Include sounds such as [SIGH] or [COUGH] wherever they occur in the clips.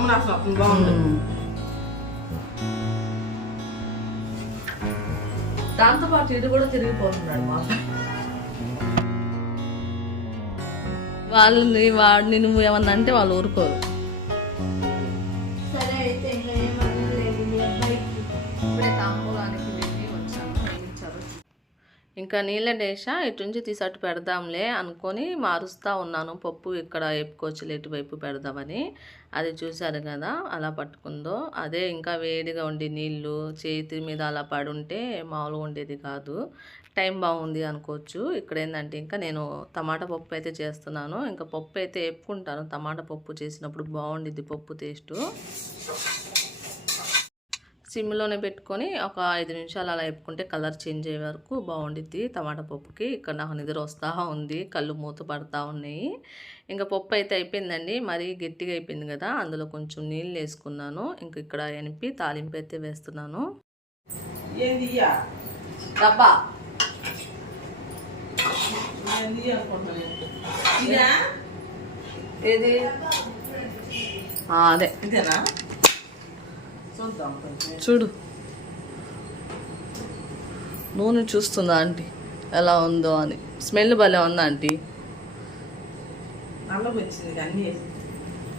కమ్మనాసం బాగుంది hmm. దాంతో పాటు ఇది కూడా తిరిగిపోతున్నాడు మా వాళ్ళని వాడిని నువ్వు ఏమన్నా అంటే వాళ్ళు ఊరుకోరు. ఇంకా నీళ్ళ డేష ఇటు నుంచి తీసి అటు పెడదాంలే అనుకొని మారుస్తూ ఉన్నాను. పప్పు ఇక్కడ వేపుకోవచ్చు ఇటువైపు పెడదామని. అది చూశారు కదా అలా పట్టుకుందో. అదే ఇంకా వేడిగా ఉండి నీళ్ళు చేతి మీద అలా పడుంటే మామూలుగా ఉండేది కాదు. టైం బాగుంది అనుకోవచ్చు. ఇక్కడ ఏంటంటే ఇంకా నేను టమాటా పప్పు అయితే చేస్తున్నాను. ఇంకా పప్పు అయితే ఎప్పుకుంటాను టమాటా పప్పు చేసినప్పుడు బాగుండిద్ది పప్పు టేస్టు. సిమ్లోనే పెట్టుకొని ఒక ఐదు నిమిషాలు అలా వేపుకుంటే కలర్ చేంజ్ అయ్యే వరకు బాగుండిద్ది. టమాటా పప్పుకి ఇక్కడ నాకు నిద్ర వస్తూ ఉంది. కళ్ళు మూత పడతా ఉన్నాయి. ఇంకా పప్పు అయితే అయిపోయిందండి. మరీ గట్టిగా అయిపోయింది కదా అందులో కొంచెం నీళ్ళు వేసుకున్నాను. ఇంక ఇక్కడ ఎనిపి తాలింపు అయితే వేస్తున్నాను. డబ్బా ఏంది అదే. ఇదేనా చూడు. నూనె చూస్తుందా ఆంటీ? ఎలా ఉందో అని. స్మెల్ భలే ఉందా ఆంటీ?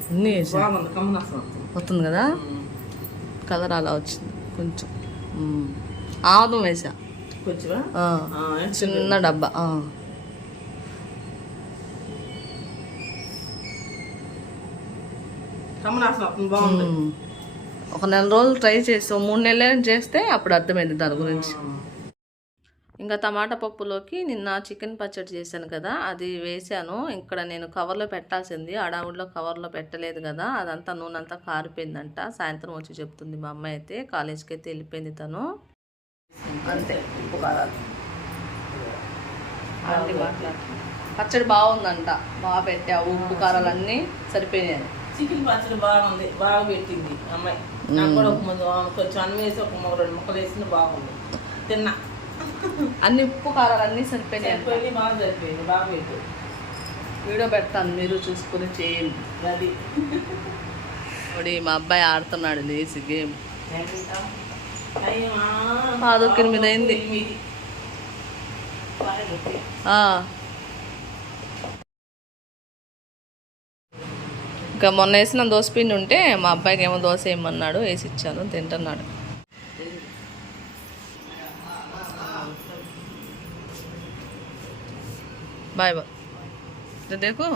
అన్నీ వేసి. వస్తుంది కదా? కలర్ అలా వచ్చింది కొంచెం. ఆముదం వేసా? చిన్న డబ్బా బాగుంది. ఒక నెల రోజులు ట్రై చేసి మూడు నెలలు చేస్తే అప్పుడు అర్థమైంది దాని గురించి. ఇంకా టమాటా పప్పులోకి నిన్న చికెన్ పచ్చడి చేశాను కదా అది వేసాను ఇక్కడ నేను కవర్లో పెట్టాల్సింది అడావుడిలో కవర్లో పెట్టలేదు కదా అదంతా నూనె అంతా కారిపోయిందంట. సాయంత్రం వచ్చి చెప్తుంది మా అమ్మాయి అయితే కాలేజ్కి అయితే వెళ్ళిపోయింది తను. అంతే ఉప్పు కారాలు. పచ్చడి బాగుందంట బాగా పెట్టావు ఉప్పు కారాలు అన్నీ సరిపోయినాయి. చికెన్ పచ్చడి బాగుంది బాగా పెట్టింది అమ్మాయి. నాకు కూడా ఒక ముందు కొంచెం అన్నం వేసి ఒక మూడు రెండు ముక్కలు బాగుంది. తిన్నా. అన్ని ఉప్పు కారాలు అన్నీ సరిపోయినాయి అంట. సరిపోయింది బాగా సరిపోయింది బాగా పెట్టు. వీడియో పెడతాను మీరు చూసుకుని చేయండి. అది. ఇప్పుడు మా అబ్బాయి ఆడుతున్నాడు లేచి గేమ్. పాదొక్క ఎనిమిది అయింది. ఇంకా మొన్న వేసిన దోశ పిండి ఉంటే మా అబ్బాయికి ఏమో దోశ వేయమన్నాడు వేసి ఇచ్చాను తింటున్నాడు. Bye bye. దేకు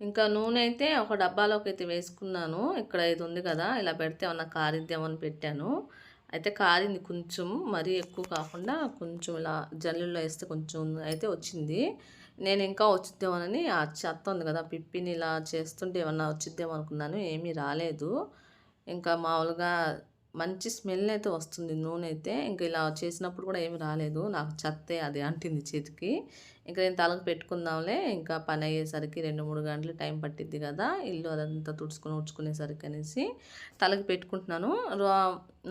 ఇంకా నూనె అయితే ఒక డబ్బాలోకి అయితే వేసుకున్నాను. ఇక్కడ ఇది ఉంది కదా ఇలా పెడితే ఏమన్నా కారిద్దామని పెట్టాను. అయితే కారింది కొంచెం మరీ ఎక్కువ కాకుండా కొంచెం ఇలా జల్లుల్లో వేస్తే కొంచెం అయితే వచ్చింది. నేను ఇంకా వచ్చిద్దామని ఆ చెత్త ఉంది కదా పిప్పిని ఇలా చేస్తుంటే ఏమన్నా వచ్చిద్దాం అనుకున్నాను ఏమీ రాలేదు. ఇంకా మామూలుగా మంచి స్మెల్ అయితే వస్తుంది నూనె అయితే. ఇంకా ఇలా చేసినప్పుడు కూడా ఏమి రాలేదు నాకు చెత్తే అది అంటింది చేతికి. ఇంకా నేను తలకు పెట్టుకుందాంలే ఇంకా పని అయ్యేసరికి రెండు మూడు గంటలు టైం పట్టిద్ది కదా ఇల్లు అదంతా తుడుచుకుని ఉడుచుకునేసరికి అనేసి తలకు పెట్టుకుంటున్నాను.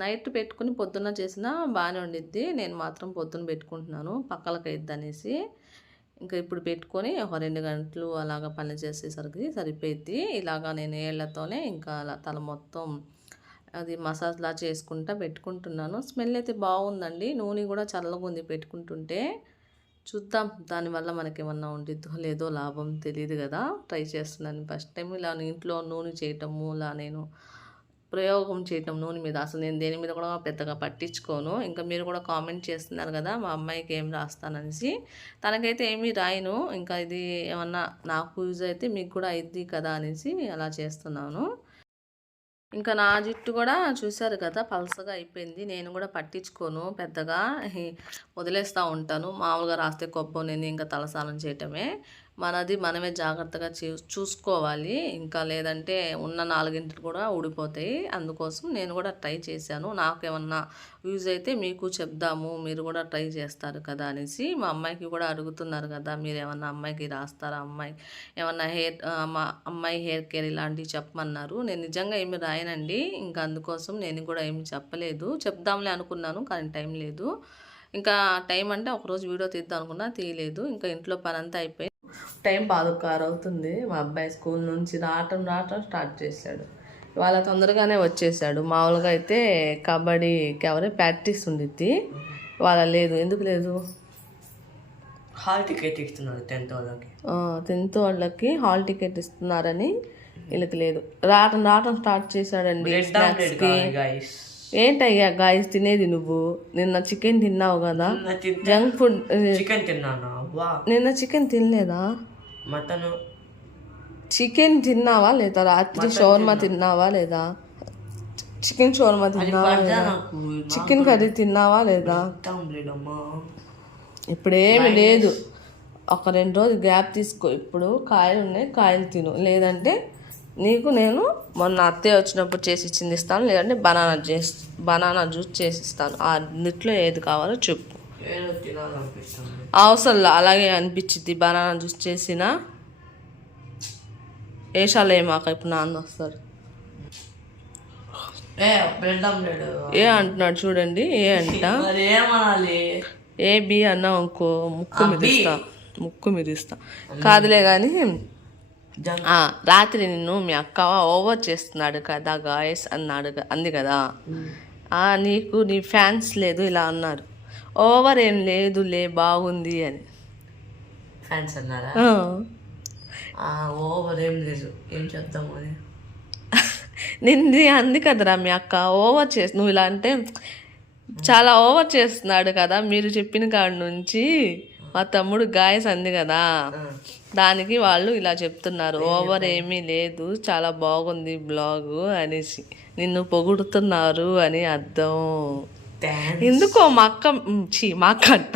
నైట్ పెట్టుకుని పొద్దున్న చేసినా బాగానే ఉండిద్ది నేను మాత్రం పొద్దున్న పెట్టుకుంటున్నాను పక్కలకి అయిద్ది అనేసి. ఇంకా ఇప్పుడు పెట్టుకొని ఒక రెండు గంటలు అలాగ పని చేసేసరికి సరిపోయిద్ది. ఇలాగా నేను ఏళ్ళతోనే ఇంకా అలా తల మొత్తం అది మసాజ్లా చేసుకుంటా పెట్టుకుంటున్నాను. స్మెల్ అయితే బాగుందండి. నూనె కూడా చల్లగా ఉంది పెట్టుకుంటుంటే. చూద్దాం దానివల్ల మనకేమన్నా ఉండిద్దో లేదో లాభం తెలియదు కదా. ట్రై చేస్తున్నాను. ఫస్ట్ టైం ఇలా ఇంట్లో నూనె చేయటము ఇలా నేను ప్రయోగం చేయటం నూనె మీద. అసలు నేను దేని మీద కూడా పెద్దగా పట్టించుకోను. ఇంకా మీరు కూడా కామెంట్ చేస్తున్నారు కదా మా అమ్మాయికి ఏం రాస్తాననేసి. తనకైతే ఏమీ రాయను. ఇంకా ఇది ఏమన్నా నాకు యూజ్ అయితే మీకు కూడా అయింది కదా అనేసి అలా చేస్తున్నాను. ఇంకా నా జుట్టు కూడా చూశారు కదా పలసగా అయిపోయింది. నేను కూడా పట్టించుకోను పెద్దగా. వదిలేస్తూ ఉంటాను. మామూలుగా రాస్తే కొబ్బరి నేను ఇంకా తలస్నానం చేయటమే. మనది మనమే జాగ్రత్తగా చూ చూసుకోవాలి. ఇంకా లేదంటే ఉన్న నాలుగింటికి కూడా ఊడిపోతాయి. అందుకోసం నేను కూడా ట్రై చేశాను. నాకు ఏమన్నా యూజ్ అయితే మీకు చెప్దాము మీరు కూడా ట్రై చేస్తారు కదా అనేసి మా అమ్మాయికి కూడా అడుగుతున్నారు కదా మీరు ఏమన్నా అమ్మాయికి రాస్తారా? అమ్మాయి ఏమన్నా హెయిర్ మా అమ్మాయి హెయిర్ కేర్ ఇలాంటివి చెప్పమన్నారు. నేను నిజంగా ఏమి రాయనండి. ఇంకా అందుకోసం నేను కూడా ఏమి చెప్పలేదు. చెప్దాంలే అనుకున్నాను కానీ టైం లేదు. ఇంకా టైం అంటే ఒకరోజు వీడియో తీద్దాం అనుకున్నా తీయలేదు. ఇంకా ఇంట్లో పని అంతా అయిపోయి టైం పాదుకారు అవుతుంది మా అబ్బాయి స్కూల్ నుంచి రావటం రావటం స్టార్ట్ చేశాడు. ఇవాళ తొందరగానే వచ్చేసాడు మామూలుగా అయితే కబడ్డీకి ఎవరే ప్రాక్టీస్ ఉండిద్ది. ఇవాళ లేదు. ఎందుకు లేదు? హాల్ టికెట్ ఇస్తున్నారు టెన్త్ వాళ్ళకి. టెన్త్ వాళ్ళకి హాల్ టికెట్ ఇస్తున్నారని వీళ్ళకి లేదు. రావటం రావటం స్టార్ట్ చేశాడండి. ఏంటయ్యా గాయస్ తినేది నువ్వు? నిన్న చికెన్ తిన్నావు కదా? జంక్ ఫుడ్ చికెన్ తిన్నాను? నిన్న చికెన్ తినలేదా? మటన్. చికెన్ తిన్నావా లేదా? రాత్రి షోర్మా తిన్నావా లేదా? చికెన్ షోర్మా తిన్నావా లేదా? చికెన్ కర్రీ తిన్నావా లేదా? ఇప్పుడేమి లేదు. ఒక రెండు రోజులు గ్యాప్ తీసుకో. ఇప్పుడు కాయలు ఉన్నాయి కాయలు తిను. లేదంటే నీకు నేను మొన్న అత్తయ్య వచ్చినప్పుడు చేసి ఇచ్చింది ఇస్తాను లేదంటే బనానా చేసి బనానా జ్యూస్ చేసి ఇస్తాను. ఆ రెండిట్లో ఏది కావాలో చెప్పు. అవసరం అలాగే అనిపించింది బనానా జ్యూస్ చేసిన వేషాలు ఏమాక ఇప్పుడు నాన్న వస్తారు ఏ అంటున్నాడు చూడండి ఏ అంట? ఏ బి అన్నా ఇంకో ముక్కు మిదిస్తా ముక్కు మిదిస్తా కాదులే కానీ రాత్రి నిన్ను మీ అక్క ఓవర్ చేస్తున్నాడు కదా గాయస్ అన్నాడు అంది కదా. ఆ, నీకు నీ ఫ్యాన్స్ లేదు ఇలా అన్నారు. ఓవర్ ఏం లేదు లే బాగుంది అని. ఫ్యాన్స్ అన్నారా? ఓవర్ ఏం లేదు. ఏం చేద్దాము అని? [LAUGHS] నింది అంది కదరా మీ అక్క ఓవర్ చేసి నువ్వు ఇలా అంటే చాలా ఓవర్ చేస్తున్నాడు కదా మీరు చెప్పిన కాడి నుంచి మా తమ్ముడు గాయస్ అంది కదా. దానికి వాళ్ళు ఇలా చెప్తున్నారు. ఓవర్ ఏమీ లేదు చాలా బాగుంది బ్లాగ్ అనేసి. నిన్ను పొగుడుతున్నారు అని అర్థం. ఎందుకో మా అక్క ఛీ మా అక్క అంట.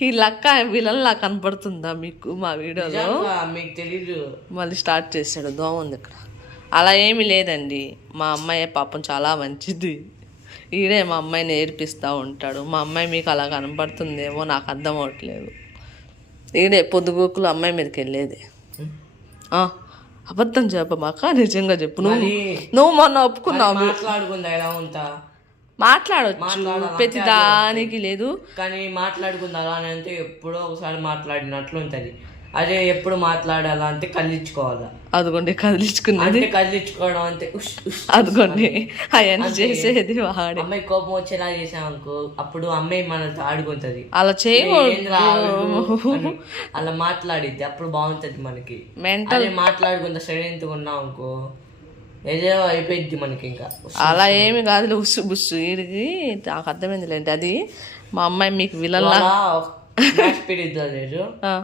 వీళ్ళక్క వీళ్ళలా కనపడుతుందా మీకు మా వీడియోలో? మీకు తెలీదు. మళ్ళీ స్టార్ట్ చేశాడు. దోమ ఉంది ఇక్కడ. అలా ఏమీ లేదండి. మా అమ్మాయి పాపం చాలా మంచిది. ఈడే మా అమ్మాయిని ఏడిపిస్తూ ఉంటాడు. మా అమ్మాయి మీకు అలా కనపడుతుందేమో నాకు అర్థం అవట్లేదు ఈడే పొద్దుగోకులు అమ్మాయి మీదకి వెళ్ళేది ఆ, అబద్ధం చెప్పమాక నిజంగా చెప్పు. నువ్వు నువ్వు మొన్న ఒప్పుకున్నావు. మాట్లాడుకుందా ఎలా ఉంటా? మాట్లాడొచ్చు. ప్రతి దానికి లేదు. కానీ మాట్లాడుకుందా అని అంటే ఎప్పుడో ఒకసారి మాట్లాడినట్లు ఉంటది. అదే ఎప్పుడు మాట్లాడాలా అంటే కదిలించుకోవాలా. అదిగోండి కదిలించుకున్నది. అంటే కదిలించుకోవడం అంటే ఉష్ ఉష్ అదిగోండి అవన్నీ చేసేది వాడే. అమ్మాయి కోపం వచ్చేలా చేసామనుకో అప్పుడు అమ్మాయి మనతో ఆడుకుంటది. అలా చేయకూడదు. అలా మాట్లాడిద్ది అప్పుడు బాగుంటది మనకి. మెంటల్ మాట్లాడుకుంటా సైలెంట్ ఉన్నాం అనుకో ఏదో అయిపోయింది మనకి ఇంకా. అలా ఏమి కాదు ఉస్సు బుస్సు వీడికి నాకు అర్థమైంది లేండి అది మా అమ్మాయి మీకు పీరియడ్ లేదు? ఆ,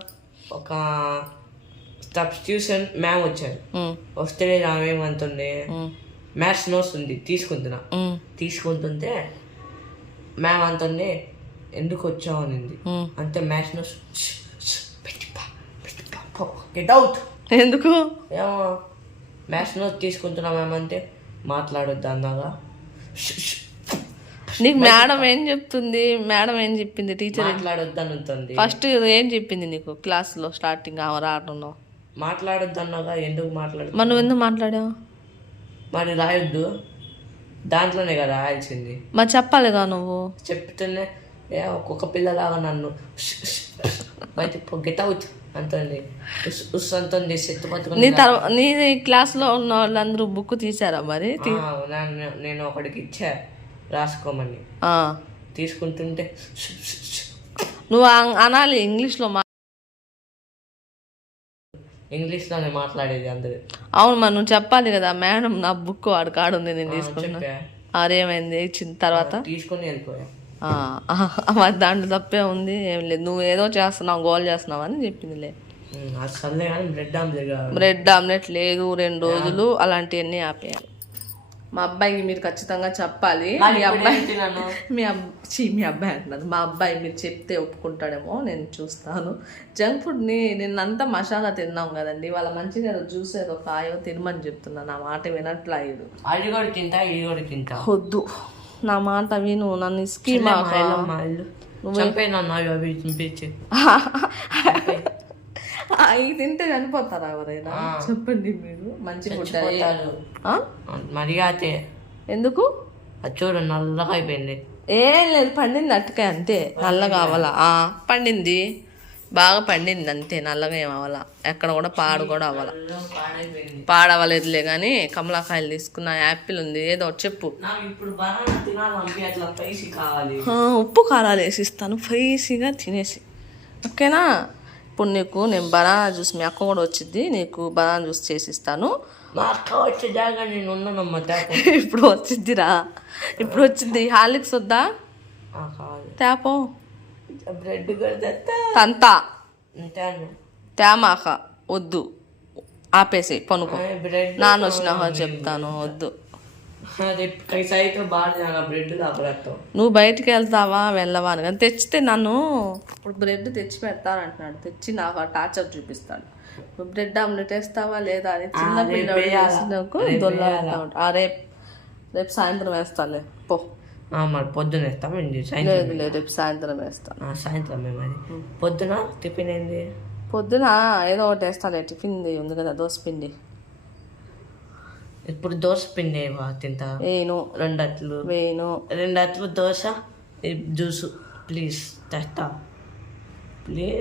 ఒక సబ్స్టిట్యూషన్ మ్యామ్ వచ్చారు. ఉమ్, వస్తే ఆమె ఏమంటుంది ఉమ్, మ్యాథ్స్ నోట్స్ ఉంది తీసుకుంటున్నా. తీసుకుంటుంటే మ్యామ్ అంటుంది ఎందుకు వచ్చావు? అనింది. అంటే మ్యాథ్స్ నోట్స్ గెట్ అవుట్ ఎందుకు? మ్యాథ్స్ నోట్స్ తీసుకుంటున్నా మ్యామ్ అంటే మాట్లాడొద్దు అన్నాగా. నీకు మేడం ఏం చెప్తుంది? మేడం ఏం చెప్పింది టీచర్? ఫస్ట్ ఏం చెప్పింది నీకు క్లాస్లో స్టార్టింగ్ ఆమె రావడంలో మాట్లాడొద్దు అన్నాగా ఎందుకు మాట్లాడదు మరి నువ్వు ఎందుకు మాట్లాడావు? మరి రాయొద్దు. దాంట్లోనే కదా రాయాల్సింది. మరి చెప్పాలిగా నువ్వు? చెప్తేనే ఏ ఒక్కొక్క పిల్లలాగా నన్ను బయట గెట్ అవుట్ అంటుంది. అంటుంది నీ తర్వాత నీ క్లాస్లో ఉన్న వాళ్ళందరూ బుక్ తీసారా మరి? నేను- నేను ఒకడికి ఇచ్చా. రాసుకోమని. తీసుకుంటుంటే నువ్వు అనాలి ఇంగ్లీష్లో మా ఇంగ్లీష్లోనే మాట్లాడేది అందరు. అవును మరి నువ్వు చెప్పాలి కదా మేడం నా బుక్ వాడు కాడు ఉంది నేను తీసుకున్నా. అరేమైంది ఇచ్చిన తర్వాత? తీసుకొని వెళ్ళిపోయా. మరి దాంట్లో తప్పే ఉంది ఏం లేదు. నువ్వు ఏదో చేస్తున్నావు గోల్ చేస్తున్నావు అని చెప్పిందిలే. బ్రెడ్ ఆమ్లెట్ బ్రెడ్ ఆమ్లెట్ లేదు రెండు రోజులు అలాంటివన్నీ ఆపేయాలి. మా అబ్బాయికి మీరు ఖచ్చితంగా చెప్పాలి. మీ అబ్బాయి మీ అబ్ ఛీ, మీ అబ్బాయి అంటున్నారు మా అబ్బాయి మీరు చెప్తే ఒప్పుకుంటాడేమో నేను చూస్తాను. జంక్ ఫుడ్ని నిన్నంతా మసాలా తిన్నాం కదండి. వాళ్ళ మంచిగా జ్యూస్ ఏదో కాయో తినమని చెప్తున్నా. నా మాట వినట్లేదు. అది కూడా తింటా ఇది కూడా తింటా. వద్దు. నా మాట విను. నన్ను ఇస్కీ మా మా ఇల్లు మా ఇల్లు చంపేనా అవి అవి [LAUGHS] అవి తింటే చనిపోతారా ఎవరైనా? చెప్పండి మీరు. మంచి ఫుడ్ మరి అయితే ఎందుకు? అది చూడు నల్లగా అయిపోయింది. ఏం లేదు పండింది అట్టుకే అంతే. నల్ల కావాలా ఆ, పండింది. బాగా పండింది అంతే నల్లగా ఏం అవ్వాల? ఎక్కడ కూడా పాడు కూడా అవ్వాల? పాడవలేదులే కానీ కమలాకాయలు తీసుకున్న యాపిల్ ఉంది ఏదో ఒకటి చెప్పు. నాకు ఇప్పుడు బనానా తినాలంటే అట్లా పైసి కావాలి. ఆ, ఉప్పు కారాలు వేసి ఇస్తాను ఫైసీగా తినేసి. ఓకేనా? ఇప్పుడు నీకు నేను బనానా జ్యూస్ మీ అక్క కూడా వచ్చింది నీకు బనానా జ్యూస్ చేసి ఇస్తాను మా అక్క వచ్చే దాకా నేను ఉన్నానమ్మా [LAUGHS] ఇప్పుడు వచ్చిద్దిరా ఇప్పుడు వచ్చింది. హార్లిక్స్ వద్దా? తేపో. బ్రెడ్ తంతా. తేమాక. వద్దు. ఆపేసి పనుకో. నాన్న వచ్చినాక చెప్తాను వద్దు. నువ్వు బయటికి వెళ్తావా వెళ్ళవా అని. కానీ తెచ్చితే నన్ను ఇప్పుడు బ్రెడ్ తెచ్చి పెడతాను అంటున్నాడు. తెచ్చి నాకు ఆ టార్చర్ చూపిస్తాడు. బ్రెడ్ ఆమ్లెట్ వేస్తావా లేదా అని చిన్న పిల్లడు రేపు దొల్లా రేపు రేపు సాయంత్రం వేస్తాలే. పో. మరి పొద్దున వేస్తామండి సాయంత్రం రేపు సాయంత్రం వేస్తాను. ఆ, సాయంత్రమే మరి. పొద్దున టిఫిన్ ఏంది? పొద్దున ఏదో ఒకటి వేస్తాలే టిఫిన్ ఉంది కదా దోశ పిండి. ఇప్పుడు దోశ పిండి తింటా? వేయను రెండు అట్లు వేయను రెండు అట్లు దోశ జ్యూస్. ప్లీజ్ తెస్తా. ప్లీజ్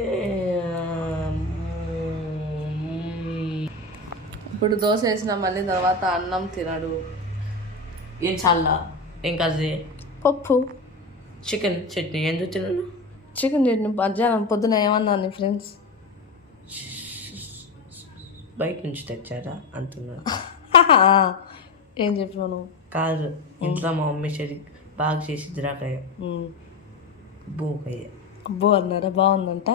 ఇప్పుడు దోశ వేసిన మళ్ళీ తర్వాత అన్నం తినడు. ఏం చల్లా? కర్రీ? పప్పు. చికెన్ చట్నీ. ఎందుకు తినను చికెన్ చట్నీ. మధ్యాహ్నం పొద్దున ఏమన్నా నీ ఫ్రెండ్స్? బయట నుంచి తెచ్చారా? అంటున్నారు [LAUGHS] [LAUGHS] ఏం చెప్పినావు నువ్వు? కాదు ఇంట్లో మా మమ్మీ సరి బాగా చేసి ద్రాకాయ. బూకాయ అబ్బో అన్నారా? బాగుందంట?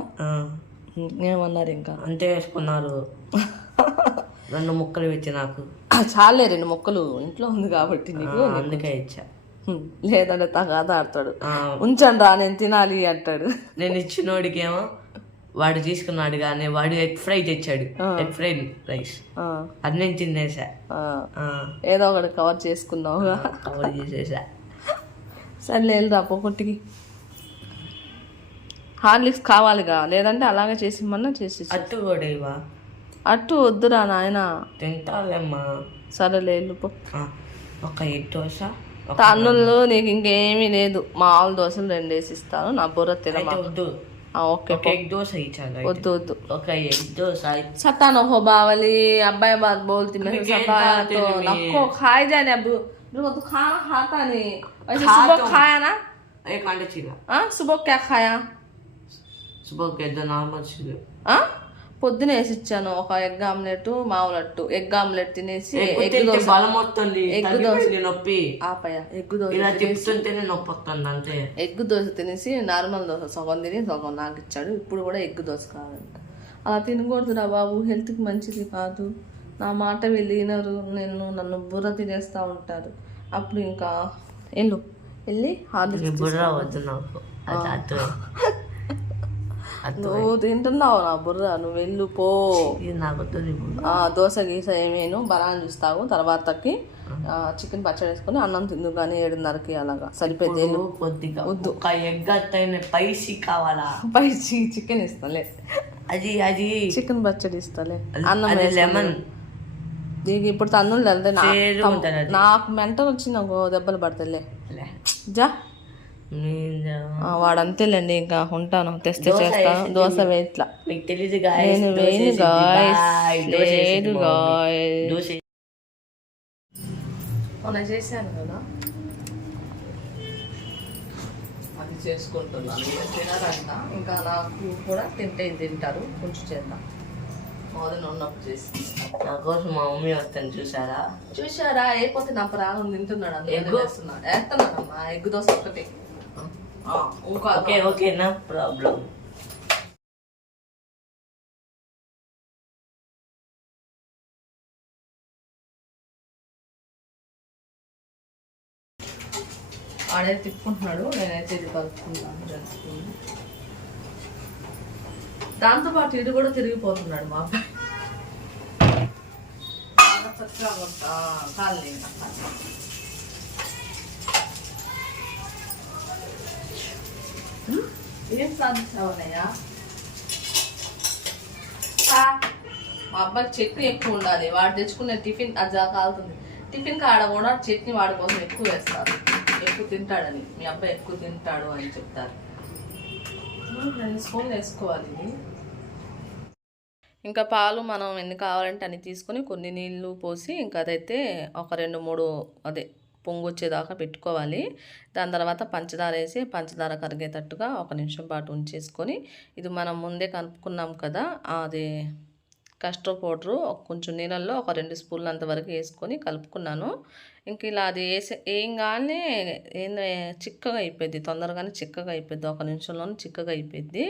ఏమన్నారు ఇంకా? అంతే వేసుకున్నారు. [LAUGHS] రెండు ముక్కలు పెట్టి నాకు. చాలే రెండు మొక్కలు. ఇంట్లో ఉంది కాబట్టి నీకు అందుకే ఇచ్చా. లేదంటే తగాద ఆడతాడు. ఆ, ఉంచండి రా నేను తినాలి అంటాడు. నేను ఇచ్చినోడికేమో వాడు తీసుకున్నాడు కానీ వాడు ఎగ్ ఫ్రై తెచ్చాడు. Egg fry rice. అది నేను తినేసా. ఏదో ఒకటి కవర్ చేసుకున్నావుగా కవర్ చేసేసా. సరే వెళ్ళరా పొట్టుకి హార్లిక్స్ కావాలిగా? లేదంటే అలాగే చేసి మన్నా చేసి. అట్టు కూడా ఇవా అట్టు వద్దురా నాయన. తింటాలేమ్మా సరేలే పో. ఆ, ఒక ఎగ్ దోశ ఒక తన్నులు నీకు ఇంకేమీ లేదు. మామూలు దోశలు రెండు వేసి ఇస్తాను. నా బుర్ర తినమా ఓకే ఒక ఎగ్ దోశ ఇచ్చాను వద్దు వద్దు ఒక ఎగ్ దోశ सतानो हो बावली अब्बाई बात बोलती मैं मैं क्या सताया खाते तो नहीं। नको खाए जाने अब देखो तो खाना खाता नहीं वैसे खा सुबह तो- खाया ना एक अंडा चिला हाँ सुबह क्या खाया सुबह के द नॉर्मल चिला ఆ? పొద్దున వేసి ఇచ్చాను ఒక ఎగ్ ఆమ్లెట్ మామూలు అట్టు ఎగ్ ఆమ్లెట్ తినేసి ఎగ్ దోశ. బలం వస్తుంది తగ్గిపోయింది నొప్పి. ఆపయ ఎగ్ దోశ ఇలా నొప్పి వస్తుంది అంతే. ఎగ్ దోశ తినేసి నార్మల్ దోశ సగం తిని సగం నాకు ఇచ్చాడు. ఇప్పుడు కూడా ఎగ్ దోశ కావాలంట అలా తినకూడదురా బాబు హెల్త్కి మంచిది కాదు. నా మాట వెళ్ళినారు నేను నన్ను బుర్ర తినేస్తూ ఉంటారు. అప్పుడు ఇంకా వెళ్ళు. వెళ్ళి హార్లిక్స్ బుర్ర వద్దు నాకు. నువ్వు తింటున్నావు నా బుర్ర నువ్వు వెళ్ళు పో. వద్దు దోశ గీస ఏమేను బనాన్ చూస్తావు తర్వాతకి చికెన్ పచ్చడి వేసుకొని అన్నం తిందు కానీ ఏడున్నరకి అలాగా. సరిపోతే వెళ్ళు. కొద్దిగా ఒక ఎగ్ అత్తైన పైసి కావాలా? పై చికెన్ ఇస్తాలే. అది అది. చికెన్ పచ్చడి ఇస్తాలే. అన్నం లెమన్. నీకు ఇప్పుడు తన్నులు వెళ్తే. నాకు మెంటల్ వచ్చి నాకు దెబ్బలు పడతాయిలే జా. నేను ఆ, వాడు అంతేలేండి ఇంకా ఉంటాను. తెస్తే చేస్తాను దోశ వేట్లా. మీకు తెలియదు గాయస్ నేను వేయను గాయస్ లేదు గాయస్ దోశ మొన్న చేశాను కదా. అది చేసుకుంటున్నాను ఇక తినరంట ఇంకా నాకు కూడా తింటే తింటారు. కొంచెం చేద్దాం. మోదన ఉన్నప్పుడు చేసి నా కోసం మా మమ్మీ వస్తాను చూసారా చూసారా అయిపోతే నా ప్రాణం తింటున్నాడు ఎగ్గు? వేస్తున్నాడు వేస్తున్నాడమ్మా. ఎగ్గు దోశ ఒకటి ఆ, ఇంకా ఓకే ఓకే నా ప్రాబ్లం ఆడే తిప్పుకుంటున్నాడు నేనైతే ఇది కలుపుకుంటాను జరుపుకుంటాను. దాంతోపాటు ఇటు కూడా తిరిగిపోతున్నాడు మా అబ్బాయి. బాగా చక్కగా కొట్టా కాలనీ ఏం సాధించావన్నయ్యా? మా అబ్బాయి చట్నీ ఎక్కువ ఉండాలి. వాడు తెచ్చుకునే టిఫిన్ అది కాలుతుంది టిఫిన్ కాడ కూడా చట్నీ వాడి కోసం ఎక్కువ వేస్తారు. ఎక్కువ తింటాడని. మీ అబ్బాయి ఎక్కువ తింటాడు అని చెప్తారు. రెండు స్పూన్లు వేసుకోవాలి. ఇది ఇంకా పాలు మనం ఎన్ని కావాలంటే అన్ని తీసుకొని కొన్ని నీళ్ళు పోసి ఇంకా అదైతే ఒక రెండు మూడు అదే పొంగు వచ్చేదాకా పెట్టుకోవాలి. దాని తర్వాత పంచదార వేసి పంచదార కరిగేటట్టుగా ఒక నిమిషం పాటు ఉంచేసుకొని ఇది మనం ముందే కలుపుకున్నాం కదా అది కస్టర్ పౌడరు కొంచెం నీళ్ళల్లో ఒక రెండు స్పూన్లు అంతవరకు వేసుకొని కలుపుకున్నాను. ఇంక ఇలా అది వేసే వేయంగానే ఏం చిక్కగా అయిపోద్ది తొందరగానే చిక్కగా అయిపోద్ది ఒక నిమిషంలోనే చిక్కగా అయిపోయింది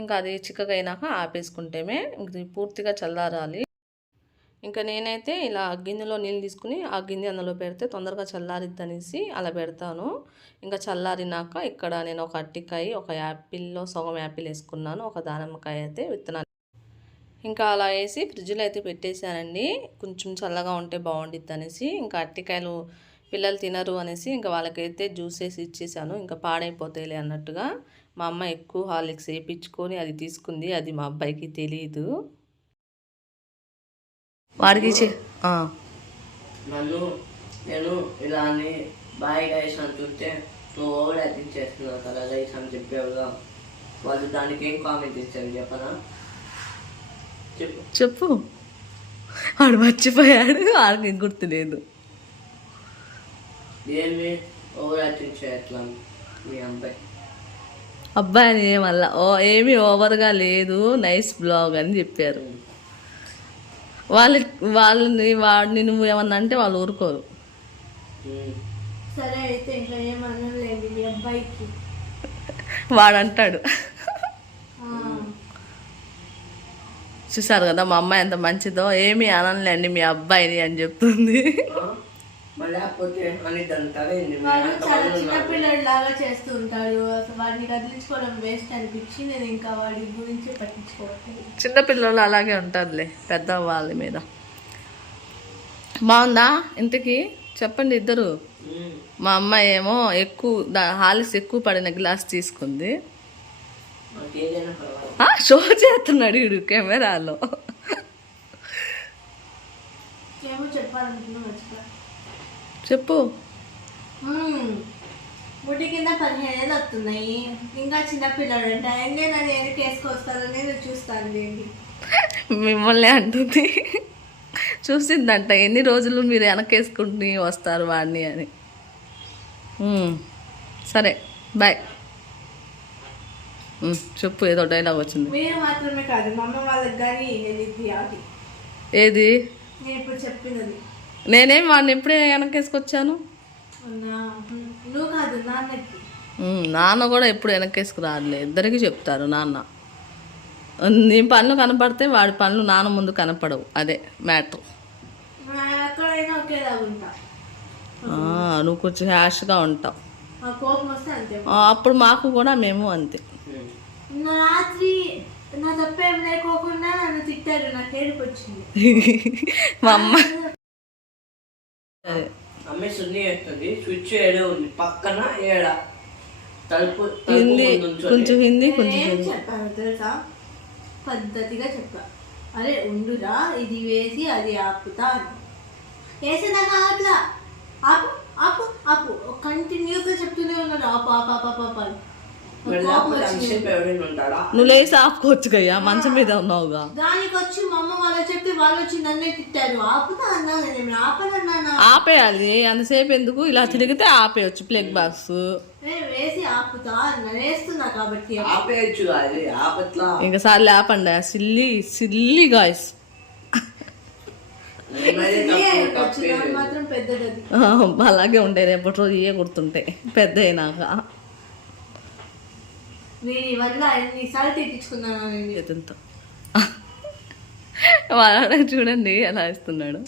ఇంకా అది చిక్కగా అయినాక ఆపేసుకుంటేమే ఇంక ఇది పూర్తిగా చల్లారాలి. ఇంకా నేనైతే ఇలా గిన్నెలో నీళ్ళు తీసుకుని ఆ గిన్నె అందులో పెడితే తొందరగా చల్లారిద్ది అనేసి అలా పెడతాను. ఇంకా చల్లారినాక ఇక్కడ నేను ఒక అట్టికాయ ఒక యాపిల్లో సగం యాపిల్ వేసుకున్నాను. ఒక దానిమ్మకాయ అయితే విత్తనాలు. ఇంకా అలా వేసి ఫ్రిడ్జ్లో అయితే పెట్టేశానండి. కొంచెం చల్లగా ఉంటే బాగుండిద్ది అనేసి ఇంకా అట్టికాయలు పిల్లలు తినరు అనేసి ఇంకా వాళ్ళకైతే జ్యూస్ వేసి ఇచ్చేసాను ఇంకా పాడైపోతాయిలే అన్నట్టుగా మా అమ్మ ఎక్కువ హార్లిక్స్ వేయించుకొని అది తీసుకుంది. అది మా అబ్బాయికి తెలియదు వాడికి. నన్ను నేను ఇలా అని బాయ్ గైస్ అంటుంటే నువ్వు ఓవర్ యాక్టింగ్ చేస్తున్నావు కదా గైస్ అని చెప్పావుగా వాళ్ళు దానికి ఏం కామెంట్ ఇచ్చారు చెప్పనా? చెప్పు. చెప్పు. వాడు మర్చిపోయాడు. వాడికి గుర్తులేదు ఏమి? ఓవర్ యాక్టింగ్ చేయట్లా మీ అబ్బాయి. అబ్బాయి మళ్ళా ఓ ఏమీ ఓవర్గా లేదు. నైస్ బ్లాగ్ అని చెప్పారు. వాళ్ళ వాళ్ళని వాడిని నువ్వు ఏమన్నా అంటే వాళ్ళు ఊరుకోరు. సరే అయితే ఇంకా మీ అబ్బాయికి. వాడు అంటాడు ఆ, చూసారు కదా మా అమ్మాయి ఎంత మంచిదో ఏమీ అనలేండి మీ అబ్బాయిని అని చెప్తుంది. చాలా. చిన్నపిల్లడు లాగా చేస్తూ ఉంటాడు అసలు వాడిని కదిలించుకోవడం వేస్ట్ అనిపించి నేను ఇంకా వాడి గురించి పట్టించుకోవట్లేదు. చిన్నపిల్లలు అలాగే ఉంటారులే పెద్ద వాళ్ళ మీద. బాగుందా? ఇంతకీ చెప్పండి ఇద్దరు. మా అమ్మాయి ఏమో ఎక్కువ హాలిస్ ఎక్కువ పడిన గ్లాస్ తీసుకుంది. నాకు ఏదైనా పర్వాలేదు. ఆ, షో చేస్తున్నాడు వీడు కెమెరాలో. ఏమో చెప్పాలనుకున్నా చెప్పు. ముడి కింద పదిహేను ఏళ్ళు వస్తున్నాయి ఇంకా చిన్నపిల్లడు అంట ఎంగే నన్ను వెనక్కి వేసుకొస్తానని నేను చూస్తాను లేండి మిమ్మల్ని అంటుంది. చూసిందంట ఎన్ని రోజులు మీరు వెనకేసుకుంటూ వస్తారు వాడిని అని. సరే బాయ్. చెప్పు ఏదో డైలాగ్ వచ్చింది. మీరు మాత్రమే కాదు మా అమ్మ వాళ్ళకి కానీ ఏది నేను ఇప్పుడు చెప్పినది నేనేం వాడిని ఎప్పుడే వెనకేసుకొచ్చాను నాన్న కూడా ఎప్పుడు వెనకేసుకురాదులే ఇద్దరికి చెప్తారు నాన్న. నీ పనులు కనపడితే వాడి పనులు నాన్న ముందు కనపడవు. అదే మ్యాటర్. నువ్వు కొంచెం హ్యాష్గా ఉంటావు. అప్పుడు మాకు కూడా మేము అంతే. ఉమ్. నిన్న రాత్రి నా తప్పేం లేకోకుండా నన్ను తిట్టారు. నాకు ఏడుపు వచ్చింది. [LAUGHS] మా అమ్మ. అమ్మాయి సున్ని వేస్తుంది స్విచ్ ఏడే ఉంది పక్కన ఏడ? తలుపు హిందీ. కొంచెం హిందీ కొంచెం హిందీ. చెప్పాను తెలుసా? పద్ధతిగా చెప్పా. అరే ఉండురా ఇది వేసి అది ఆపుతా అని. వేసేదాకా అట్లా ఆపు ఆపు ఆపు. కంటిన్యూగా చెప్తూనే ఉన్నాడు. ఆపు ఆపు ఆపు ఆపు ఆపు అని. నువ్వు లేచి ఆపుకోవచ్చు కయ్యా మంచం మీద ఉన్నావుగా. దానికి వచ్చి మా అమ్మ వాళ్ళు చెప్తే వాళ్ళు వచ్చి నన్నే తిట్టారు. ఆపుతా అన్నా నేను ఆపనన్నా ఆపేయాలి అంతసేపు ఎందుకు? ఇలా తిరిగితే ఆపేయచ్చు ప్లేగ్ బాక్స్. నేను వేసి ఆపుతా అన్న వేస్తున్నా కాబట్టి. ఆపేయచ్చు కాదు ఆపట్లా. ఇంకా సార్లు ఆపండి సిల్లి సిల్లి గాయస్. అలాగే ఉంటాయి రేపటి రోజు ఇవే గుర్తుంటాయి పెద్ద అయినాక. ఎన్నిసార్లు చేతులతో వాడు చూడండి ఎలా ఇస్తున్నాడు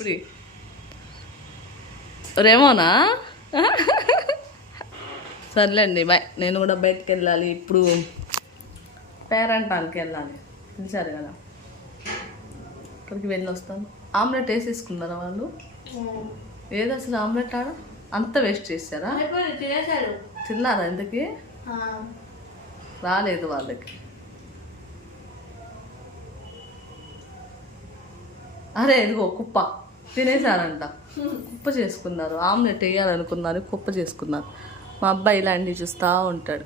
రేమోనా? సర్లేండి బాయ్ నేను కూడా బయటకు వెళ్ళాలి. ఇప్పుడు పేరంటానికి వెళ్ళాలి. పిలిచారు కదా. ఇక్కడికి వెళ్ళి వస్తాను ఆమ్లెట్ వేసేసుకున్నారా వాళ్ళు? ఏది అసలు ఆమ్లెట్ ఆడ? అంత వేస్ట్ చేశారా? తిన్నారా ఇంతకీ? రాలేదు వాళ్ళకి. అరే ఇదిగో కుప్ప. తినేసారంట కుప్ప చేసుకున్నారు. ఆమ్లెట్ వేయాలనుకున్నారు కుప్ప చేసుకున్నారు. మా అబ్బాయి ఇలాంటివి చూస్తూ ఉంటాడు.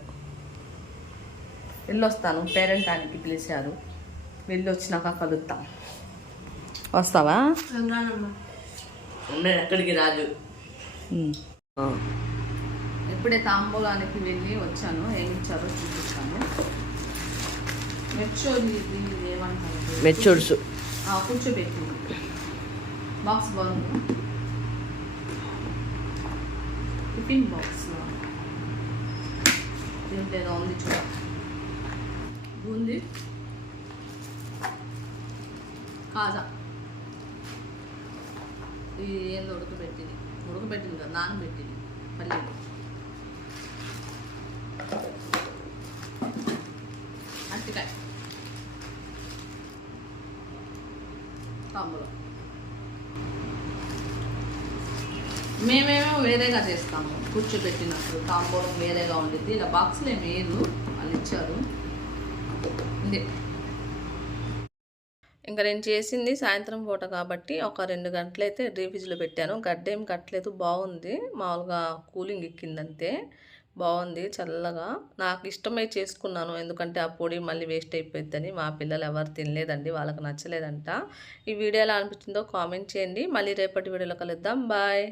వెళ్ళొస్తాను. పేరెంటానికి పిలిచారు. వెళ్ళి వచ్చినాక కలుద్దాం. వస్తావా? నేను ఎక్కడికి రాదు. ఇప్పుడే తాంబూలానికి వెళ్ళి వచ్చాను. ఏమి ఇచ్చారో చూపిస్తాను. మెచ్చోది ఇది ఏమంటారు? మెచ్యూర్స్. ఆ, కూర్చోబెట్టింది బాక్స్ బాగుంది? టిఫిన్ బాక్స్లో. దీంట్లో ఏదో ఉంది చూడ. బూంది. కాజా. ఇది ఏందో ఉడకబెట్టింది. ఉడకబెట్టింది? కదా నానబెట్టింది. పల్లీలు. అరటికాయ తాంబూలం మేమేమో వేరేగా చేస్తాము. కూర్చోబెట్టినప్పుడు తాంబూలం వేరేగా ఉండిద్ది. ఇలా బాక్స్లో ఏమి వేయరు. వాళ్ళు ఇచ్చారు. ఇంకా నేను చేసింది సాయంత్రం పూట కాబట్టి ఒక రెండు గంటలైతే డీ పెట్టాను. గడ్డ ఏం కట్టలేదు. బాగుంది. మామూలుగా కూలింగ్ ఎక్కిందంతే. బాగుంది చల్లగా. నాకు ఇష్టమై చేసుకున్నాను. ఎందుకంటే ఆ పొడి మళ్ళీ వేస్ట్ అయిపోద్దని మా పిల్లలు ఎవరు తినలేదండి వాళ్ళకి నచ్చలేదంట. ఈ వీడియో ఎలా అనిపించిందో కామెంట్ చేయండి. మళ్ళీ రేపటి వీడియోలో కలుద్దాం. బాయ్.